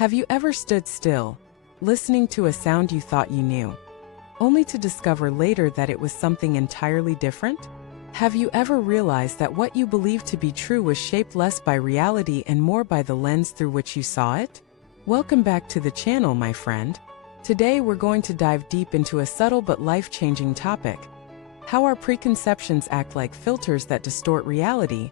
Have you ever stood still, listening to a sound you thought you knew, only to discover later that it was something entirely different? Have you ever realized that what you believed to be true was shaped less by reality and more by the lens through which you saw it? Welcome back to the channel, my friend. Today we're going to dive deep into a subtle but life-changing topic: how our preconceptions act like filters that distort reality,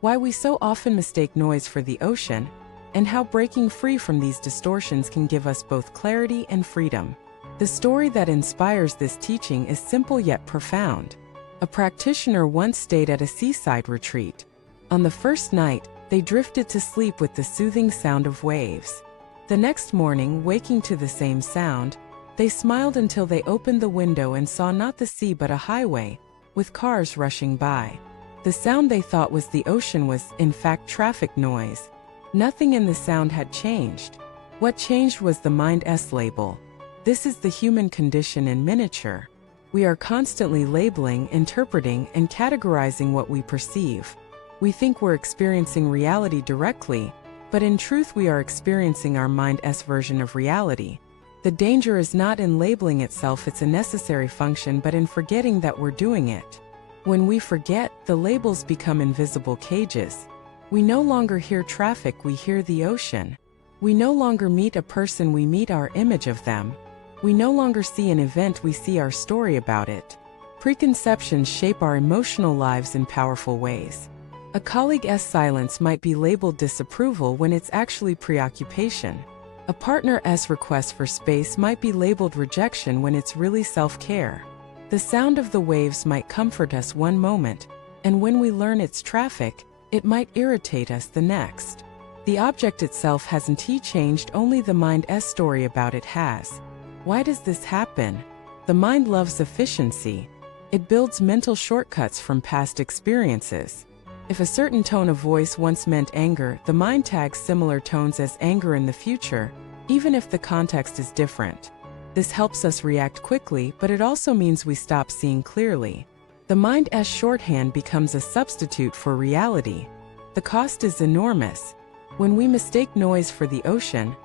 why we so often mistake noise for the ocean, and how breaking free from these distortions can give us both clarity and freedom. The story that inspires this teaching is simple yet profound. A practitioner once stayed at a seaside retreat. On the first night, they drifted to sleep with the soothing sound of waves. The next morning, waking to the same sound, they smiled until they opened the window and saw not the sea but a highway, with cars rushing by. The sound they thought was the ocean was, in fact, traffic noise. Nothing in the sound had changed. What changed was the mind's label. This is the human condition in miniature. We are constantly labeling, interpreting, and categorizing what we perceive. We think we're experiencing reality directly, but in truth we are experiencing our mind's version of reality. The danger is not in labeling itself, it's a necessary function, but in forgetting that we're doing it. When we forget, the labels become invisible cages. We no longer hear traffic, we hear the ocean. We no longer meet a person, we meet our image of them. We no longer see an event, we see our story about it. Preconceptions shape our emotional lives in powerful ways. A colleague's silence might be labeled disapproval when it's actually preoccupation. A partner's request for space might be labeled rejection when it's really self-care. The sound of the waves might comfort us one moment, and when we learn it's traffic, it might irritate us the next. The object itself hasn't changed, only the mind's story about it has. Why does this happen? The mind loves efficiency. It builds mental shortcuts from past experiences. If a certain tone of voice once meant anger, the mind tags similar tones as anger in the future, even if the context is different. This helps us react quickly, but it also means we stop seeing clearly. The mind's shorthand becomes a substitute for reality. The cost is enormous. When we mistake noise for the ocean,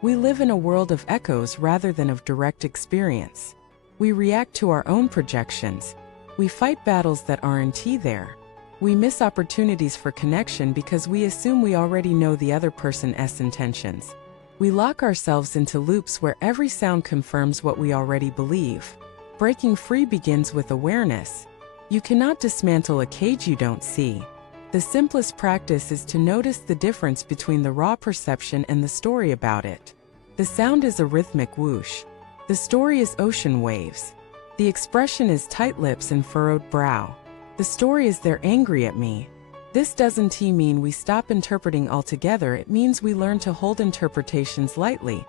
we live in a world of echoes rather than of direct experience. We react to our own projections. We fight battles that aren't there. We miss opportunities for connection because we assume we already know the other person's intentions. We lock ourselves into loops where every sound confirms what we already believe. Breaking free begins with awareness. You cannot dismantle a cage you don't see. The simplest practice is to notice the difference between the raw perception and the story about it. The sound is a rhythmic whoosh. The story is ocean waves. The expression is tight lips and furrowed brow. The story is they're angry at me. This doesn't mean we stop interpreting altogether, it means we learn to hold interpretations lightly,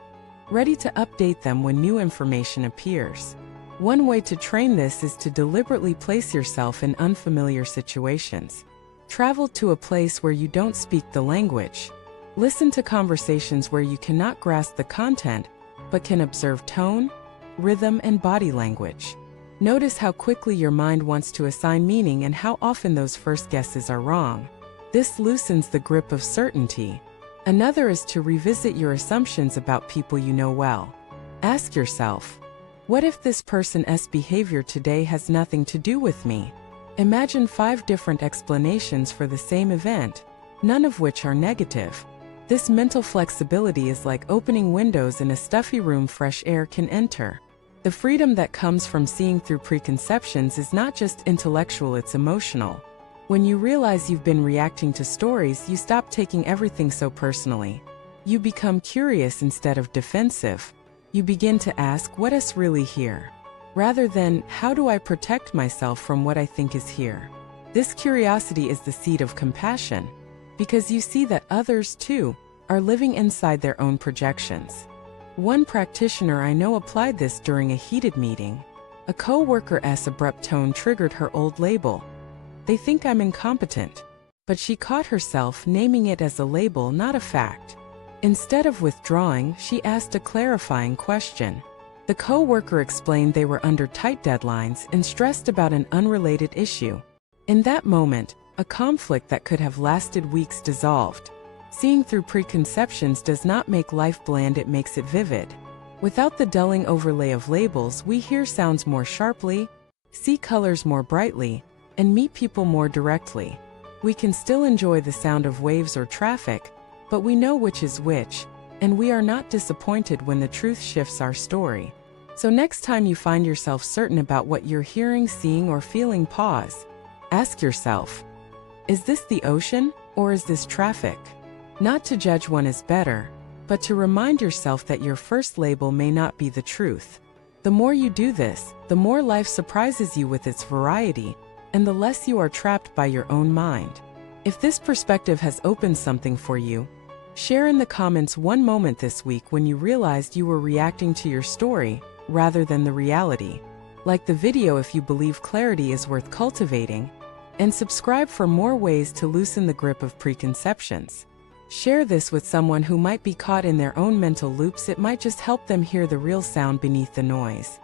ready to update them when new information appears. One way to train this is to deliberately place yourself in unfamiliar situations. Travel to a place where you don't speak the language. Listen to conversations where you cannot grasp the content, but can observe tone, rhythm, and body language. Notice how quickly your mind wants to assign meaning and how often those first guesses are wrong. This loosens the grip of certainty. Another is to revisit your assumptions about people you know well. Ask yourself, what if this person's behavior today has nothing to do with me? Imagine 5 different explanations for the same event, none of which are negative. This mental flexibility is like opening windows in a stuffy room. Fresh air can enter. The freedom that comes from seeing through preconceptions is not just intellectual, it's emotional. When you realize you've been reacting to stories, you stop taking everything so personally. You become curious instead of defensive. You begin to ask, what is really here? Rather than, how do I protect myself from what I think is here? This curiosity is the seed of compassion, because you see that others, too, are living inside their own projections. One practitioner I know applied this during a heated meeting. A co-worker's abrupt tone triggered her old label. They think I'm incompetent. But she caught herself naming it as a label, not a fact. Instead of withdrawing, she asked a clarifying question. The co-worker explained they were under tight deadlines and stressed about an unrelated issue. In that moment, a conflict that could have lasted weeks dissolved. Seeing through preconceptions does not make life bland, it makes it vivid. Without the dulling overlay of labels, we hear sounds more sharply, see colors more brightly, and meet people more directly. We can still enjoy the sound of waves or traffic, but we know which is which, and we are not disappointed when the truth shifts our story. So next time you find yourself certain about what you're hearing, seeing, or feeling, pause. Ask yourself, is this the ocean, or is this traffic? Not to judge one as better, but to remind yourself that your first label may not be the truth. The more you do this, the more life surprises you with its variety, and the less you are trapped by your own mind. If this perspective has opened something for you, share in the comments one moment this week when you realized you were reacting to your story rather than the reality. Like the video if you believe clarity is worth cultivating, and subscribe for more ways to loosen the grip of preconceptions. Share this with someone who might be caught in their own mental loops. It might just help them hear the real sound beneath the noise.